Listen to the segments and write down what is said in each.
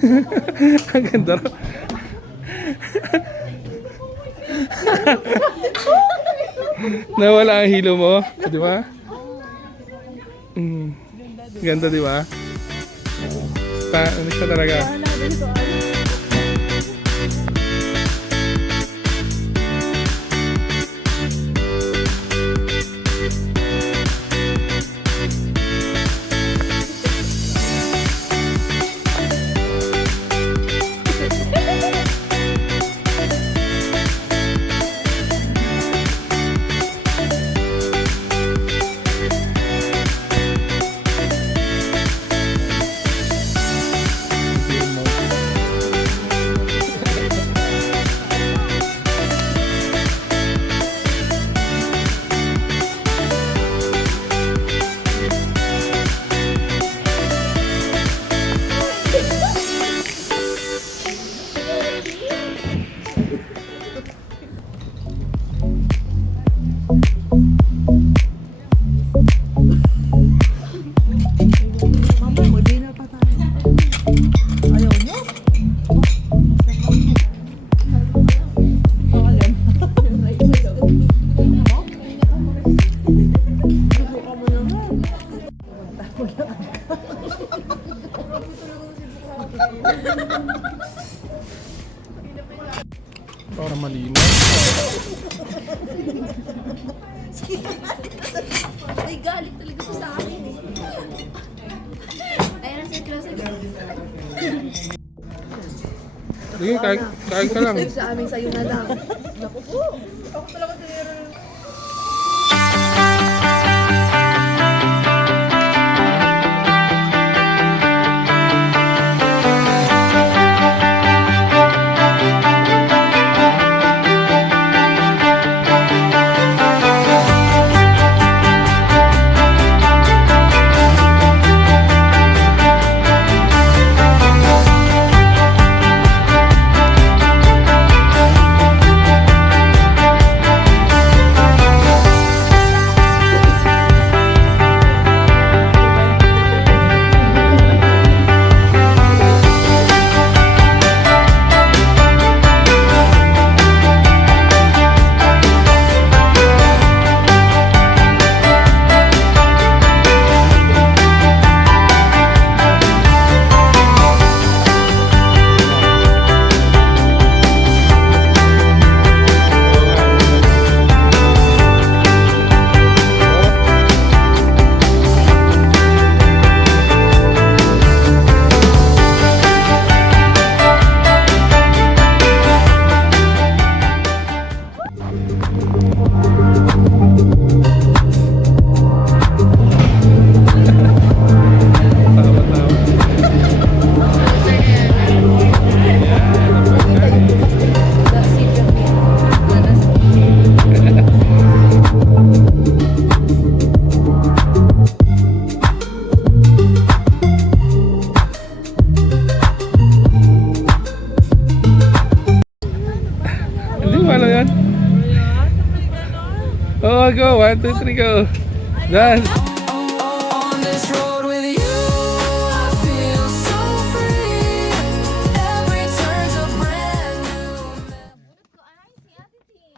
Ang ganda rin. Nawala ang hilo mo, di ba? Ganda, di ba? Ano siya talaga? Para malinaw. Ay, galit talaga po sa akin eh. Ayun na si Closet. Sige, kain ka lang. Sa amin, sa'yo na lang. Naku po. Ako talaga tinira. Oh, go. 1, 2, 3, go. Dance. On this road with you, I feel so free. Every turn's a brand new. Ay, si Ate Tin.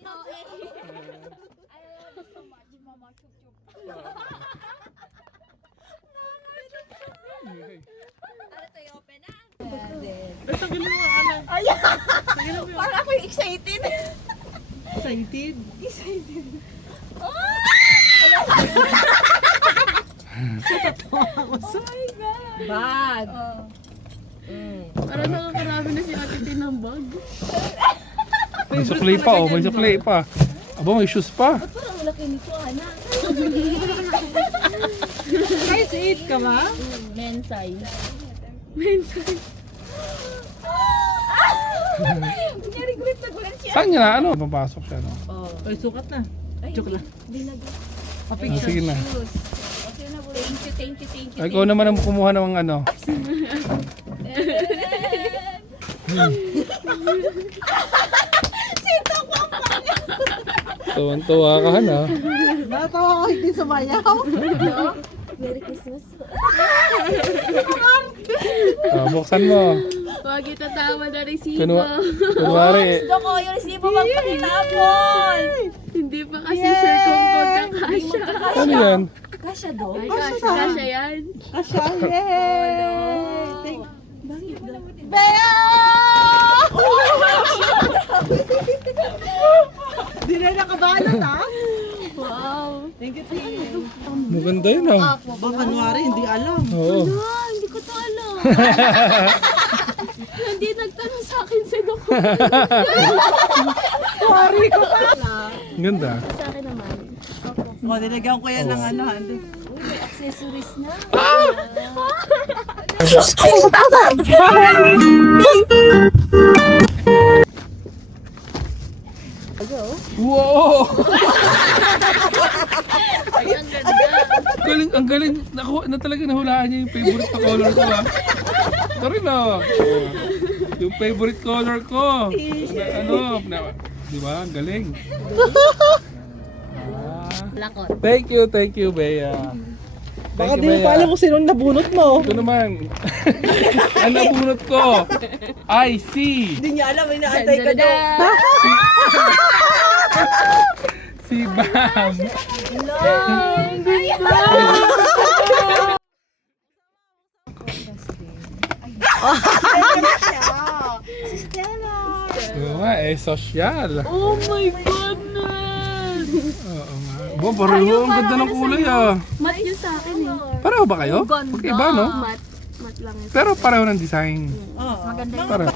No, eh. I love you so much, Mama Chup Chup. Ano tayo, open na? Para ako yung excited. Excited? Excited. Bag. Parang nakakarami na si Ate Tin ng bag. May sukli pa, oh. May sukli pa. Aba, may shoes pa. Parang malaki nito, anak. Size 8 ka ba? Men size. Regret na gulat siya. Saan niya na? Ano? Papasok siya, no? Ay, sukat na. Joke lang. Sige na. Thank you. Ay, ikaw naman ang kumuha ng ano. Tuwan-tuwa ka na. Natawa ko hindi sumayaw. Merry Christmas. Buksan mo. Huwag itatawa na resibo. Kunwari, Gusto ko yung resibo magpakitapon. Hindi pa kasi sure kung magkakasya. ano yan? Kasya do? Ay, kasya yan. Kasya, yay! Bea! Di na nakabalot ha? Wow. Thank you, Tin. Maganda yun ah. Baka kanwari, hindi alam. Oo. Ah, hindi ko to alam. Hindi nagtanong sa akin sa doko. Wari ko pa. Ganda. Sa akin naman. O, nilagyan ko yan ng ano, handi. May accessories na. Wow! Ay, ang ganda. Galing, ang galing. Nakuha na talaga, nahulaan niya yung favorite na color ko ah. Sorry na. Yung favorite color ko. Di ba? Ang galing. Lakot. Thank you, Bea. Baka Thank di you, mo pa alam kung sinong nabunot mo. Ito naman. Ang nabunot ko. I see. Hindi niya alam, inaantay ka daw. Dada! Si Bam. Oo nga, sosyal. Oh my goodness! Oo nga. Bo, pareho ang ganda ng kulay ah. Mat yun sa akin eh. Pareho ba kayo? Magkaiba no? Mat. Mat lang yun. Pero pareho ng design. Maganda yun. Pareho.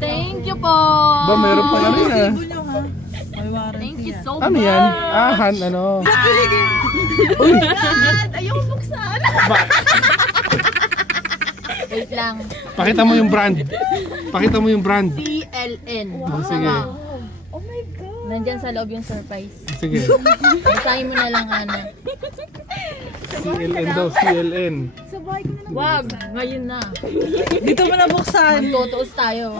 Thank you po! Ba, meron pa ano yan ah. Sibo nyo ha. May warranty Thank you yan. so Ano much! yan? Ahan, ano? Uy! Ayoko buksan! Wait lang. Pakita mo yung brand. Pakita mo yung brand. CLN. Oh, sige. Nandyan sa loob yung surprise. Sige. Basahin mo na lang, Ana. CLN daw, CLN. Wag! Ngayon na. Dito mo nabuksan. Magtutuos tayo.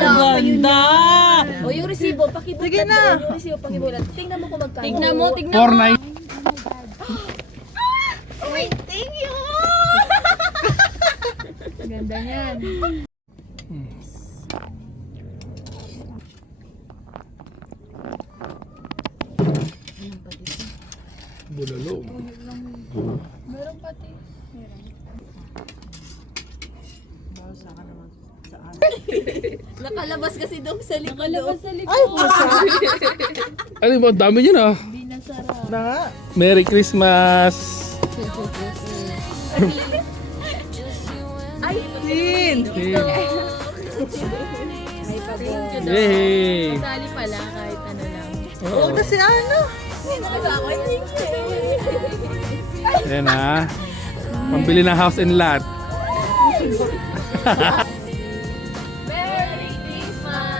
Ang ganda. O yung resibo, pakibulat. Sige na. Yung resibo, pakibulat. Tingnan mo kung magkano. Tingnan mo, tingnan 4.9. mo. Wait, thank you! Ganda niyan. Bulalo. Meron pati. Nakalabas kasi doon sa likod. Nakalabas sa likod. Ano ba? Ang dami niyan ah. Na nga. Merry Christmas! Tin. Yay! Sali pala kahit ano lang. Huwag na si ano. Ayan ah. Pambili ng house and lot. Merry Christmas!